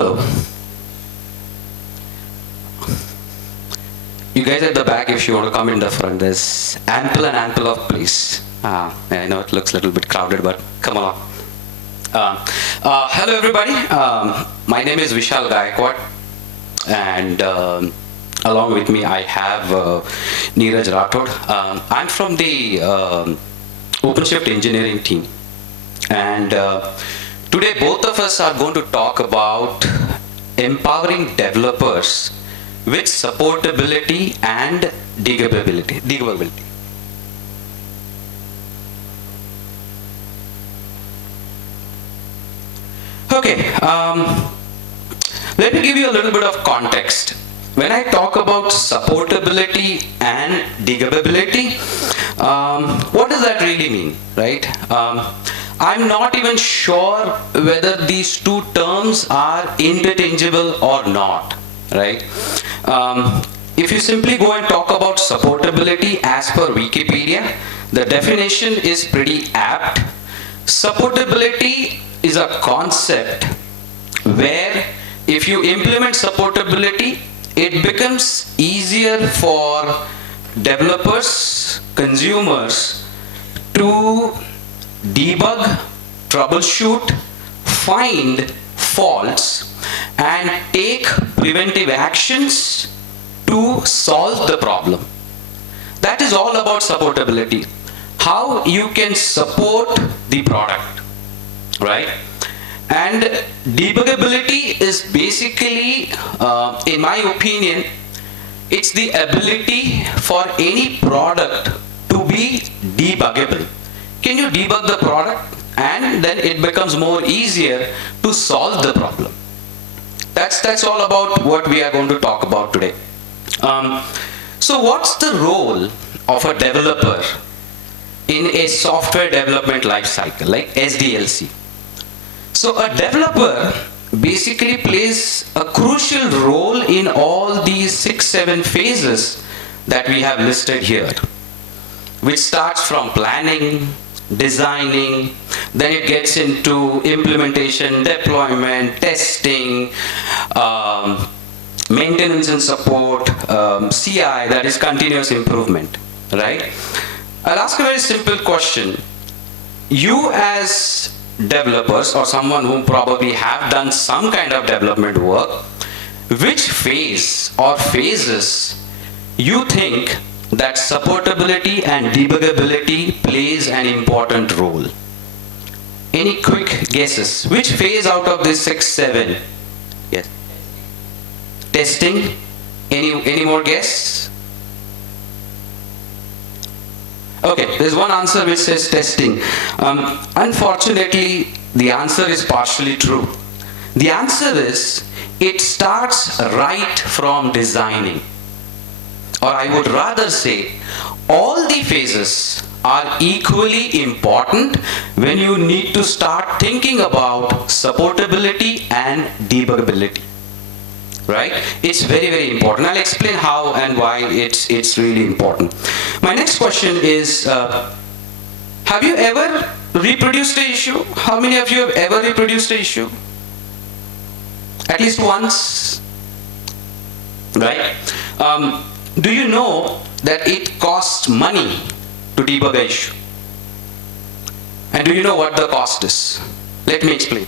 Hello. You guys at the back, if you want to come in the front, there's ample and ample of place. I know it looks a little bit crowded, but come along. Hello everybody. My name is Vishal Gaikwad, and along with me I have Neeraj Rathod. I'm from the OpenShift engineering team, and today both of us are going to talk about empowering developers with supportability and debuggability. Okay, let me give you a little bit of context. When I talk about supportability and debuggability, what does that really mean, right? I'm not even sure whether these two terms are interchangeable or not, right? If you simply go and talk about supportability as per Wikipedia, the definition is pretty apt. Supportability is a concept where if you implement supportability, it becomes easier for developers, consumers to debug, troubleshoot, find faults, and take preventive actions to solve the problem. That is all about supportability. How you can support the product, right? And debuggability is basically, in my opinion, it's the ability for any product to be debuggable. Can you debug the product? And then it becomes more easier to solve the problem. That's all about what we are going to talk about today. So what's the role of a developer in a software development lifecycle, like SDLC? So a developer basically plays a crucial role in all these 6-7 phases that we have listed here, which starts from planning, designing, then it gets into implementation, deployment, testing, maintenance and support, CI, that is continuous improvement, right? I'll ask a very simple question. You as developers or someone who probably have done some kind of development work, which phase or phases you think that supportability and debuggability plays an important role? Any quick guesses? Which phase out of this 6-7? Yes. Testing? Any more guess? Okay, there's one answer which says testing. Unfortunately, the answer is partially true. The answer is, it starts right from designing. Or I would rather say, all the phases are equally important when you need to start thinking about supportability and debuggability. Right? It's very, very important. I'll explain how and why it's really important. My next question is, have you ever reproduced the issue? How many of you have ever reproduced the issue? At least once? Right? Do you know that it costs money to debug an issue? And do you know what the cost is? Let me explain.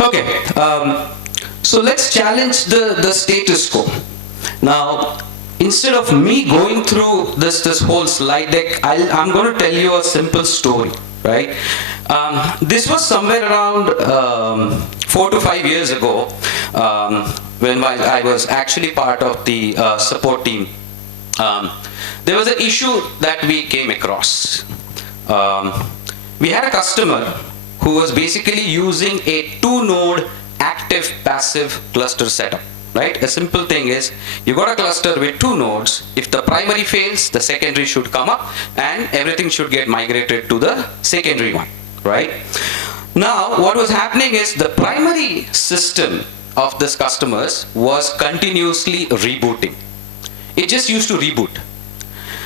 Okay, so let's challenge the status quo. Now, instead of me going through this whole slide deck, I'm going to tell you a simple story, right? This was somewhere around 4 to 5 years ago, when I was actually part of the support team. There was an issue that we came across. We had a customer who was basically using a 2-node active passive cluster setup, right? A simple thing is, you got a cluster with 2 nodes. If the primary fails, the secondary should come up and everything should get migrated to the secondary one, right? Now, what was happening is the primary system of this customers was continuously rebooting. It just used to reboot.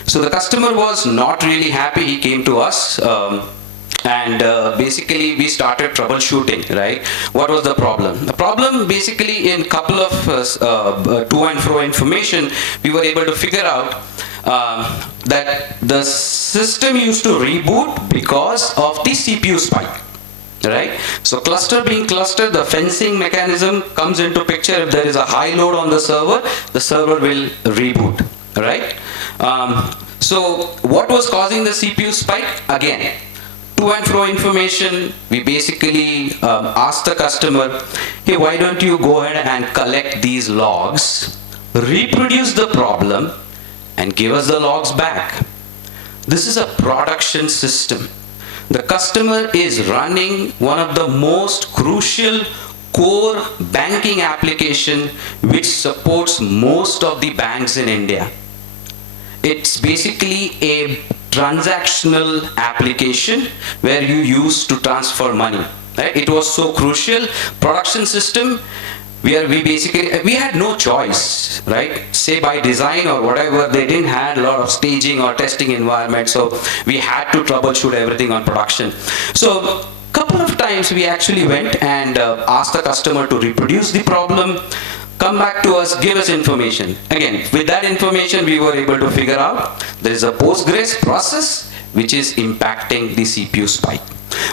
So the customer was not really happy. He came to us and basically we started troubleshooting, right? What was the problem? The problem basically in couple of to and fro information, we were able to figure out that the system used to reboot because of the CPU spike. Right? So cluster being cluster, the fencing mechanism comes into picture. If there is a high load on the server will reboot. Right? So what was causing the CPU spike? Again, to and fro information. We basically asked the customer, hey, why don't you go ahead and collect these logs, reproduce the problem, and give us the logs back. This is a production system. The customer is running one of the most crucial core banking application which supports most of the banks in India. It's basically a transactional application where you use to transfer money. Right? It was so crucial. Production system where we had no choice, right? Say by design or whatever, they didn't have a lot of staging or testing environment, so we had to troubleshoot everything on production. So couple of times we actually went and asked the customer to reproduce the problem, come back to us, give us information. Again, with that information we were able to figure out there is a Postgres process which is impacting the CPU spike.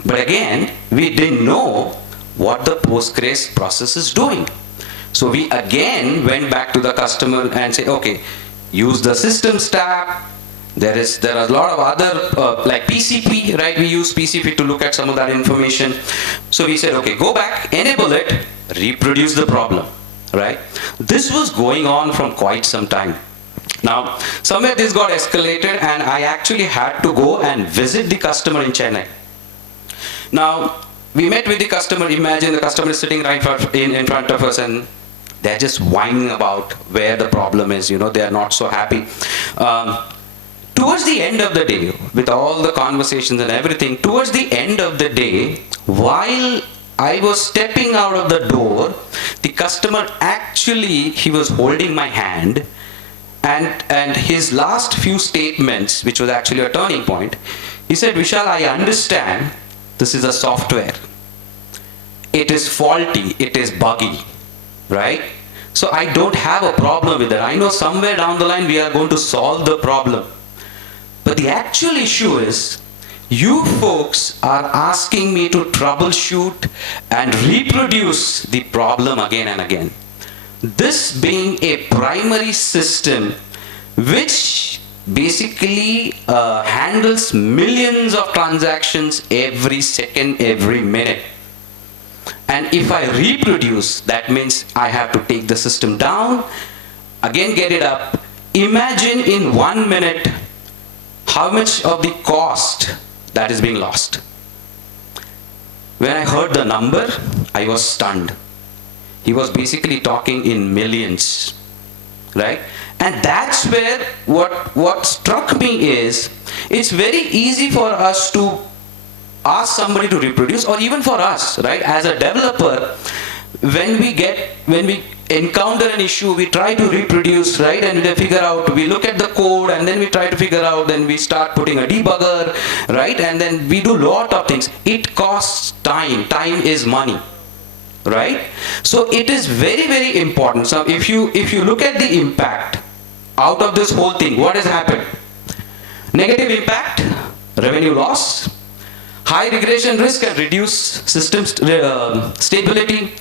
But again, we didn't know what the Postgres process is doing. So we again went back to the customer and said, okay, use the system stack. There are a lot of other, like PCP, right? We use PCP to look at some of that information. So we said, okay, go back, enable it, reproduce the problem, right? This was going on from quite some time. Now, somewhere this got escalated and I actually had to go and visit the customer in Chennai. Now, we met with the customer. Imagine the customer is sitting right in front of us and they're just whining about where the problem is. They are not so happy. Towards the end of the day, with all the conversations and everything, towards the end of the day, while I was stepping out of the door, the customer actually, he was holding my hand, and his last few statements, which was actually a turning point, he said, Vishal, I understand this is a software. It is faulty, it is buggy, right? So I don't have a problem with that. I know somewhere down the line we are going to solve the problem. But the actual issue is, you folks are asking me to troubleshoot and reproduce the problem again and again. This being a primary system which basically handles millions of transactions every second, every minute. And if I reproduce, that means I have to take the system down, again get it up. Imagine in 1 minute how much of the cost that is being lost. When I heard the number, I was stunned. He was basically talking in millions, right? And that's where what struck me is, it's very easy for us to ask somebody to reproduce, or even for us, right? As a developer, when we encounter an issue, we try to reproduce, right? And we figure out, we look at the code and then we try to figure out, then we start putting a debugger, right? And then we do a lot of things. It costs time. Time is money, right? So it is very, very important. So if you look at the impact out of this whole thing, what has happened? Negative impact, revenue loss, high regression risk and reduced system stability,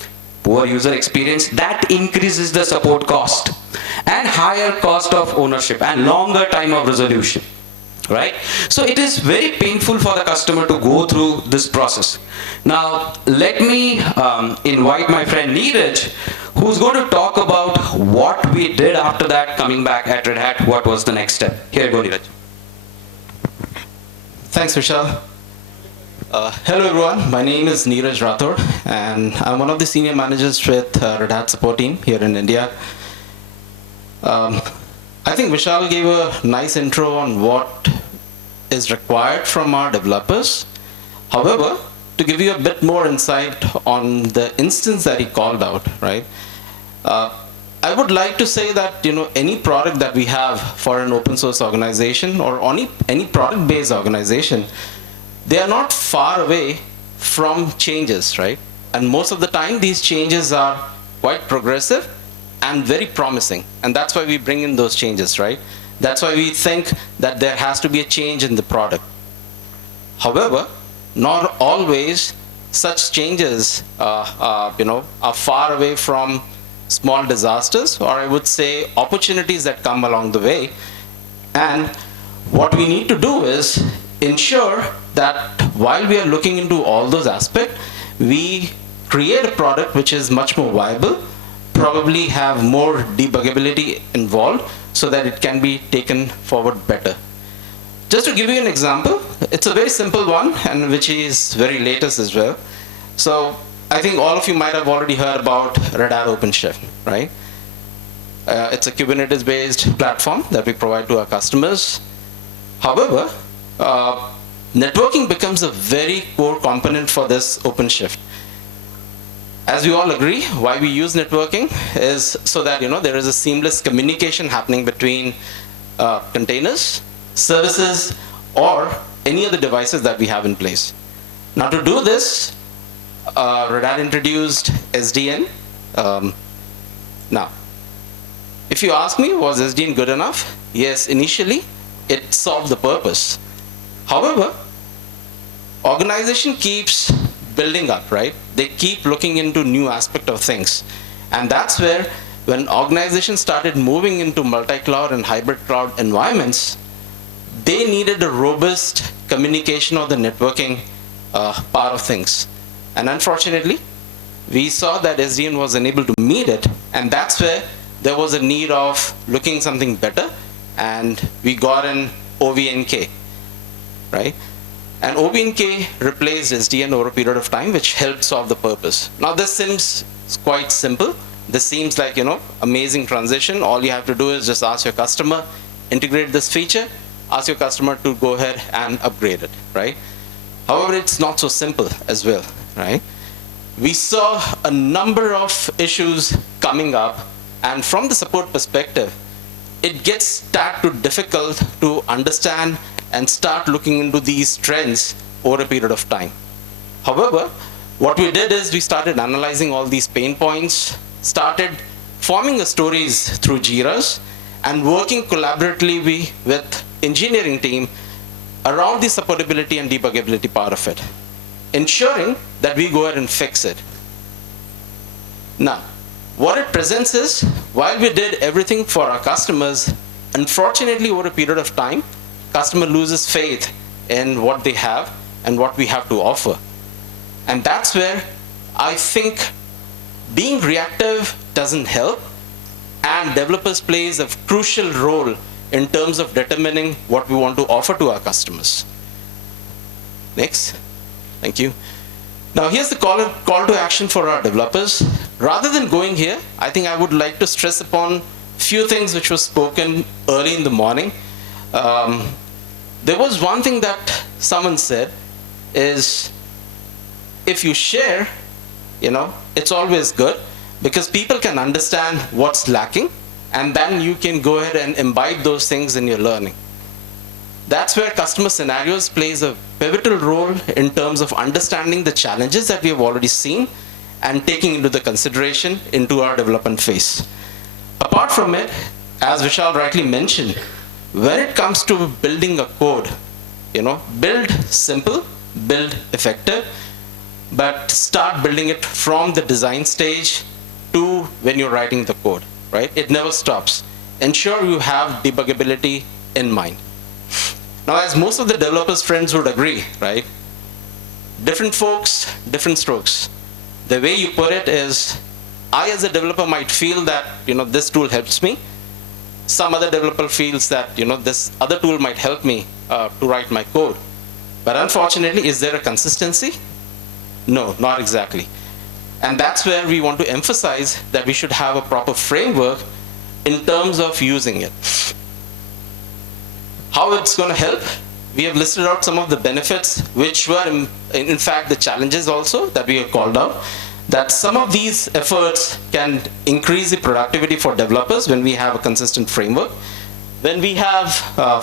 poor user experience, that increases the support cost, and higher cost of ownership and longer time of resolution, right? So it is very painful for the customer to go through this process. Now let me invite my friend Neeraj, who's going to talk about what we did after that, coming back at Red Hat, what was the next step. Here you go, Neeraj. Thanks, Vishal. Hello everyone, my name is Neeraj Rathod and I'm one of the senior managers with Red Hat support team here in India. I think Vishal gave a nice intro on what is required from our developers. However, to give you a bit more insight on the instance that he called out, right? I would like to say that any product that we have for an open source organization or any product-based organization, they are not far away from changes, right? And most of the time, these changes are quite progressive and very promising. And that's why we bring in those changes, right? That's why we think that there has to be a change in the product. However, not always such changes are far away from small disasters, or I would say opportunities that come along the way. And what we need to do is ensure that while we are looking into all those aspects, we create a product which is much more viable, probably have more debuggability involved so that it can be taken forward better. Just to give you an example, it's a very simple one and which is very latest as well. So I think all of you might have already heard about Red Hat OpenShift, right? It's a Kubernetes-based platform that we provide to our customers. However, networking becomes a very core component for this OpenShift. As we all agree, why we use networking is so that there is a seamless communication happening between containers, services, or any other devices that we have in place. Now to do this, Red Hat introduced SDN. Now, if you ask me, was SDN good enough? Yes, initially, it solved the purpose. However, organization keeps building up, right? They keep looking into new aspect of things. And that's where, when organizations started moving into multi-cloud and hybrid cloud environments, they needed a robust communication of the networking part of things. And unfortunately, we saw that SDN was unable to meet it, and that's where there was a need of looking something better, and we got an OVNK, right? And OVNK replaced SDN over a period of time, which helped solve the purpose. Now this seems quite simple. This seems like, amazing transition. All you have to do is just ask your customer, integrate this feature, ask your customer to go ahead and upgrade it, right? However, it's not so simple as well, right? We saw a number of issues coming up, and from the support perspective, it gets tad too difficult to understand and start looking into these trends over a period of time. However, what we did is we started analyzing all these pain points, started forming stories through Jiras, and working collaboratively with engineering team around the supportability and debuggability part of it, ensuring that we go ahead and fix it. Now, what it presents is, while we did everything for our customers, unfortunately over a period of time, customer loses faith in what they have and what we have to offer. And that's where I think being reactive doesn't help, and developers plays a crucial role in terms of determining what we want to offer to our customers. Next, thank you. Now here's the call to action for our developers. Rather than going here, I think I would like to stress upon few things which was spoken early in the morning. There was one thing that someone said is, if you share, it's always good, because people can understand what's lacking, and then you can go ahead and imbibe those things in your learning. That's where customer scenarios plays a pivotal role in terms of understanding the challenges that we have already seen and taking into the consideration into our development phase. Apart from it, as Vishal rightly mentioned, when it comes to building a code, build simple, build effective, but start building it from the design stage to when you're writing the code, right? It never stops. Ensure you have debuggability in mind. Now, as most of the developers' friends would agree, right? Different folks, different strokes. The way you put it is, I as a developer might feel that, this tool helps me. Some other developer feels that, this other tool might help me to write my code. But unfortunately, is there a consistency? No, not exactly. And that's where we want to emphasize that we should have a proper framework in terms of using it. How it's going to help? We have listed out some of the benefits, which were in fact the challenges also that we have called out. That some of these efforts can increase the productivity for developers when we have a consistent framework. When we have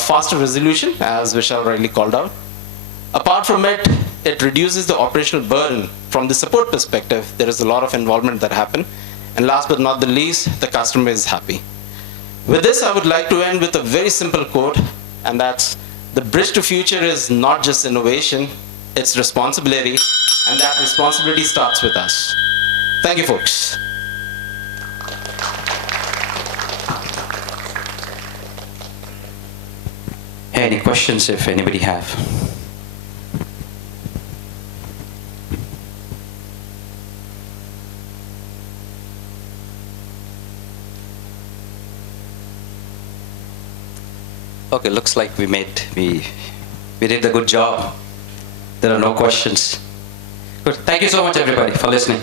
faster resolution, as Vishal rightly called out. Apart from it, it reduces the operational burden. From the support perspective, there is a lot of involvement that happen. And last but not the least, the customer is happy. With this, I would like to end with a very simple quote, and that's, the bridge to future is not just innovation, it's responsibility, and that responsibility starts with us. Thank you, folks. Any questions if anybody have? Okay, looks like we did a good job. There are no questions. Good. Thank you so much, everybody, for listening.